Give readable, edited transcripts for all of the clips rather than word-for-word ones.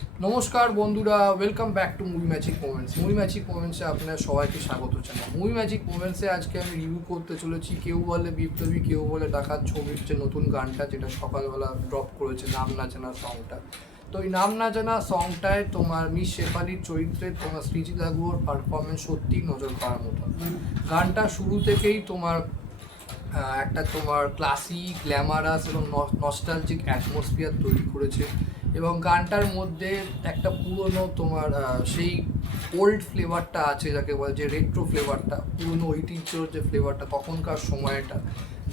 নমস্কার বন্ধুরা, welcome back to movie magic moments. Movie magic মোমেন্টসে আপনার সবাইকে স্বাগত জানাই। মুভি ম্যাজিক মোমেন্টসে আজকে আমি রিভিউ করতে চলেছি কেউ বলে বিপ্লবী কেউ বলে ডাকাত ছবির যে নতুন গানটা, যেটা সকালবেলা ড্রপ করেছে, নাম না জানা সংটা। তো এই নাম না জানা সংটায় তোমার মিস শেফালির চরিত্রে তোমার সৃজিলা গুহর পারফরমেন্স সত্যিই নজর করার মতো। গানটা শুরু থেকেই তোমার একটা তোমার ক্লাসিক গ্ল্যামারাস এবং নস্টালজিক অ্যাটমসফিয়ার তৈরি করেছে। এবং গানটার মধ্যে একটা পুরনো তোমার সেই ওল্ড ফ্লেভারটা আছে, যাকে বলে যে রেট্রো ফ্লেভারটা, পুরনো ঐতিহ্যর যে ফ্লেভারটা, তখনকার সময়টা,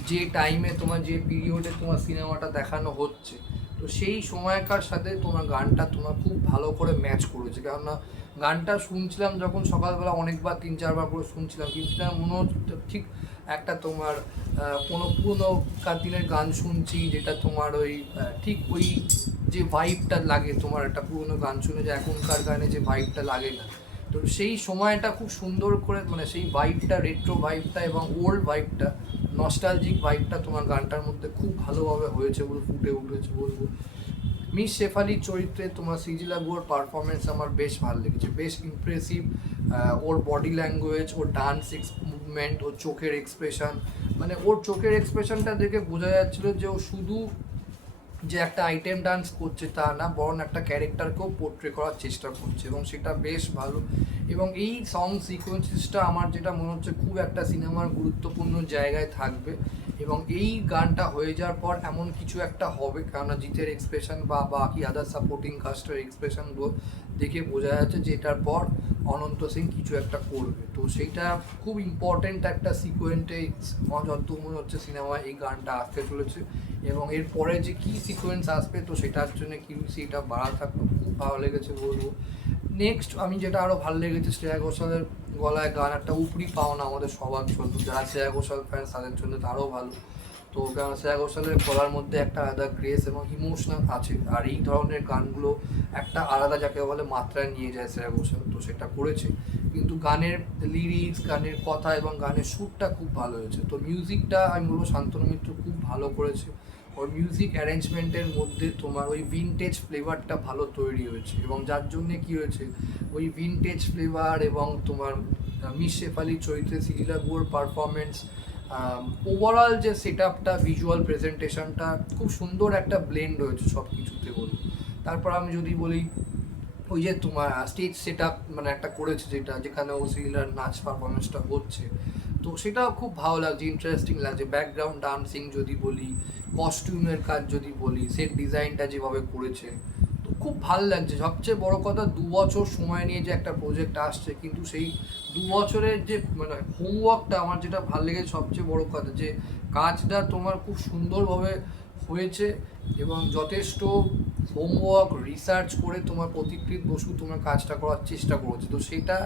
যে টাইমে তোমার যে পিরিয়ডে তোমার সিনেমাটা দেখানো হচ্ছে, তো সেই সময়কার সাথে তোমার গানটা তোমার খুব ভালো করে ম্যাচ করেছে। কেননা গানটা শুনছিলাম যখন সকালবেলা, অনেকবার 3-4বার করে শুনছিলাম, কিন্তু মনে হচ্ছে ঠিক একটা তোমার কোনো পুরোনো দিনের গান শুনছি, যেটা তোমার ওই ঠিক ওই যে ভাইবটা লাগে তোমার একটা পুরোনো গান শুনে, যে এখনকার গানে যে ভাইবটা লাগে না। তো সেই সময়টা খুব সুন্দর করে, মানে সেই ভাইবটা, রেট্রো ভাইবটা এবং ওল্ড ভাইবটা, নস্টালজিক ভাইবটা তোমার গানটার মধ্যে খুব ভালোভাবে হয়েছে বলে ফুটে উঠেছে বলবো। মিস শেফালির চরিত্রে তোমার সৃজিলা গুহর পারফরমেন্স আমার বেশ ভালো লেগেছে, বেশ ইমপ্রেসিভ। ওর বডি ল্যাঙ্গুয়েজ, ওর ডান্স মুভমেন্ট, ওর চোখের এক্সপ্রেশন, মানে ওর চোখের এক্সপ্রেশনটা দেখে বোঝা যাচ্ছিলো যে ও শুধু যে একটা আইটেম ডান্স করছে তা না, বরং একটা ক্যারেক্টারকেও পোর্ট্রে করার চেষ্টা করছে, এবং সেটা বেশ ভালো। এবং এই সং সিকোয়েন্সেসটা আমার যেটা মনে হচ্ছে খুব একটা সিনেমার গুরুত্বপূর্ণ জায়গায় থাকবে। এবং এই গানটা হয়ে যাওয়ার পর এমন কিছু একটা হবে, কেননা জিতের এক্সপ্রেশন বা বাকি আদার সাপোর্টিং কাস্টের এক্সপ্রেশনগুলো দেখে বোঝা যাচ্ছে যে এটার পর অনন্ত সিং কিছু একটা করবে। তো সেইটা খুব ইম্পর্টেন্ট একটা সিকোয়েন্টে যত মনে হচ্ছে সিনেমায় এই গানটা আসতে চলেছে। এবং এরপরে যে কী সিকোয়েন্স আসবে, তো সেটার জন্য কিউরিসিটা বাড়া থাকলো, খুব ভালো লেগেছে বলবো। নেক্সট আমি যেটা আরও ভালো লেগেছে, শ্রেয়া ঘোষালের গলায় গান একটা উপরি পাওনা আমাদের সবার জন্য, যারা শ্রেয়া ঘোষাল ফ্যান তাদের জন্য তো আরও ভালো। তো কারণ শ্রেয়া ঘোষালের গলার মধ্যে একটা আলাদা গ্রেস এবং ইমোশনাল আছে, আর এই ধরনের গানগুলো একটা আলাদা, যাকে বলে, মাত্রায় নিয়ে যায় শ্রেয়া ঘোষাল, তো সেটা করেছে। কিন্তু গানের লিরিক্স, গানের কথা এবং গানের সুরটা খুব ভালো হয়েছে। তো মিউজিকটা আমি বলবো শান্তনু মিত্র খুব ভালো করেছে। ওর মিউজিক অ্যারেঞ্জমেন্টের মধ্যে তোমার ওই ভিনটেজ ফ্লেভারটা ভালো তৈরি হয়েছে, এবং যার জন্যে কী হয়েছে, ওই ভিনটেজ ফ্লেভার এবং তোমার মিস শেফালির চরিত্রে সৃজিলা গুহর পারফরমেন্স, ওভারঅল যে সেট আপটা, ভিজুয়াল প্রেজেন্টেশনটা খুব সুন্দর একটা ব্লেন্ড হয়েছে সব কিছুতে বলবো। তারপর আমি যদি বলি, ওই যে তোমার স্টেজ সেট আপ মানে একটা করেছে, যেটা যেখানে ও সৃজিলার নাচ পারফরমেন্সটা হচ্ছে, তো সেটাও খুব ভালো লাগছে, ইন্টারেস্টিং লাগছে। ব্যাকগ্রাউন্ড ডান্সিং যদি বলি, কস্টিউমের কাজ যদি বলি, সেট ডিজাইনটা যেভাবে করেছে, তো খুব ভালো লাগছে। সবচেয়ে বড় কথা, 2 বছর সময় নিয়ে যে একটা প্রজেক্ট আসছে, কিন্তু সেই 2 বছরের যে মানে হোমওয়ার্কটা আমার যেটা ভালো লেগেছে, সবচেয়ে বড় কথা যে কাজটা তোমার খুব সুন্দরভাবে হয়েছে, এবং যথেষ্ট হোমওয়ার্ক রিসার্চ করে তোমার প্রতিকৃত বসু তোমার কাজটা করার চেষ্টা করেছে। তো সেটা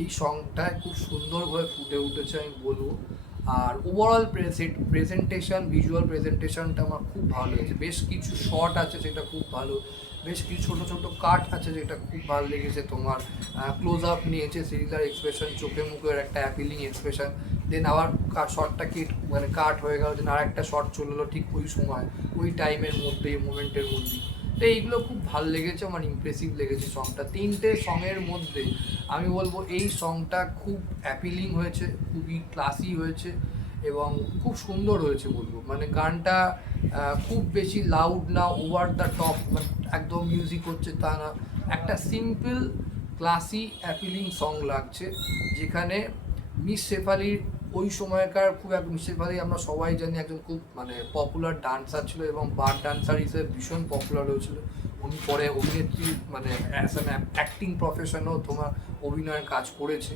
এই সংটায় খুব সুন্দরভাবে ফুটে উঠেছে আমি বলবো। আর ওভারঅল প্রেজেন্টেশন, ভিজুয়াল প্রেজেন্টেশনটা আমার খুব ভালো লেগেছে। বেশ কিছু শট আছে সেটা খুব ভালো, বেশ কিছু ছোটো ছোটো কাট আছে যেটা খুব ভালো লেগেছে। তোমার ক্লোজ আপ নিয়েছে সিরিলার এক্সপ্রেশন, চোখে মুখের একটা অ্যাপিলিং এক্সপ্রেশন, দেন আবার শটটা মানে কাট হয়ে গেল, দেন আর একটা শট চললো ঠিক ওই সময়, ওই টাইমের মধ্যে, মোমেন্টের মধ্যেই। তো এইগুলো খুব ভালো লেগেছে, আমার ইমপ্রেসিভ লেগেছে সংটা। 3টে সঙের মধ্যে আমি বলবো এই সংটা খুব অ্যাপিলিং হয়েছে, খুবই ক্লাসি হয়েছে, এবং খুব সুন্দর হয়েছে বলবো। মানে গানটা খুব বেশি লাউড না, ওভার দ্য টপ, মানে একদম মিউজিক হচ্ছে তা না, একটা সিম্পল ক্লাসি অ্যাপিলিং সং লাগছে, যেখানে মিস শেফালির ওই সময়কার খুব এক, মিস শেফালি আমরা সবাই জানি একজন খুব মানে পপুলার ডান্সার ছিল, এবং বার ডান্সার হিসেবে ভীষণ পপুলার হয়েছিল। উনি পরে অভিনেত্রী, মানে অ্যাজ অ্যান অ্যাক্টিং প্রফেশনেও তোমার অভিনয়ের কাজ করেছে।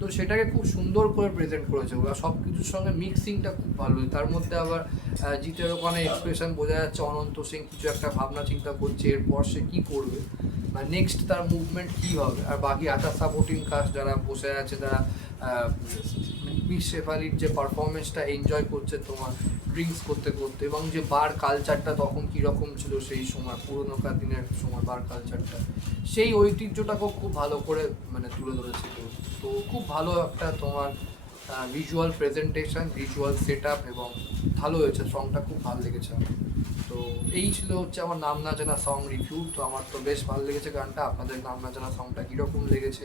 তো সেটাকে খুব সুন্দর করে প্রেজেন্ট করেছে ওরা, সব কিছুর সঙ্গে মিক্সিংটা খুব ভালো। তার মধ্যে আবার জিতের ওখানে এক্সপ্রেশন বোঝা যাচ্ছে, অনন্ত সিং কিছু একটা ভাবনা চিন্তা করছে এরপর সে কী করবে, মানে নেক্সট তার মুভমেন্ট কী হবে। আর বাকি আদার সাপোর্টিং কাস্ট যারা বসে আছে, তারা মিস শেফালির যে পারফরমেন্সটা এনজয় করছে তোমার ড্রিঙ্কস করতে করতে, এবং যে বার কালচারটা তখন কীরকম ছিল সেই সময়, পুরোনোকার দিনের সময় বার কালচারটা, সেই ঐতিহ্যটাকেও খুব ভালো করে মানে তুলে ধরেছে। তো খুব ভালো একটা তোমার visual presentation, visual set up, এবং ভালো হয়েছে, সংটা খুব ভালো লেগেছে আমার। তো এই ছিল হচ্ছে আমার নাম না জানা সং রিভিউ। তো আমার তো বেশ ভালো লেগেছে গানটা। আপনাদের নাম না জানা সংটা কীরকম লেগেছে,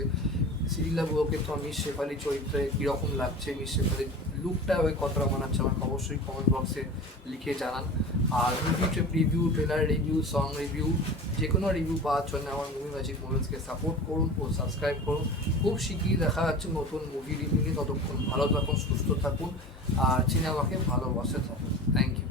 সিরিলা বুয়োকে তো মিস শেফালি চরিত্রে কীরকম লাগছে, মিস শেফালির লুকটা ওই কতটা মানাচ্ছে, আমাকে অবশ্যই কমেন্ট বক্সে লিখে জানান। আর movie review, trailer review, song review, যে কোনো রিভিউ পাওয়ার জন্য আমার মুভি ম্যাজিক মোমেন্টসকে সাপোর্ট করুন ও সাবস্ক্রাইব করুন। খুব শিগগিরই দেখা যাচ্ছে নতুন মুভি রিভিউ নিয়ে। ততক্ষণ ভালো থাকুন, সুস্থ থাকুন আর সিনেমাকে ভালোবাসে থাকুন। Thank you.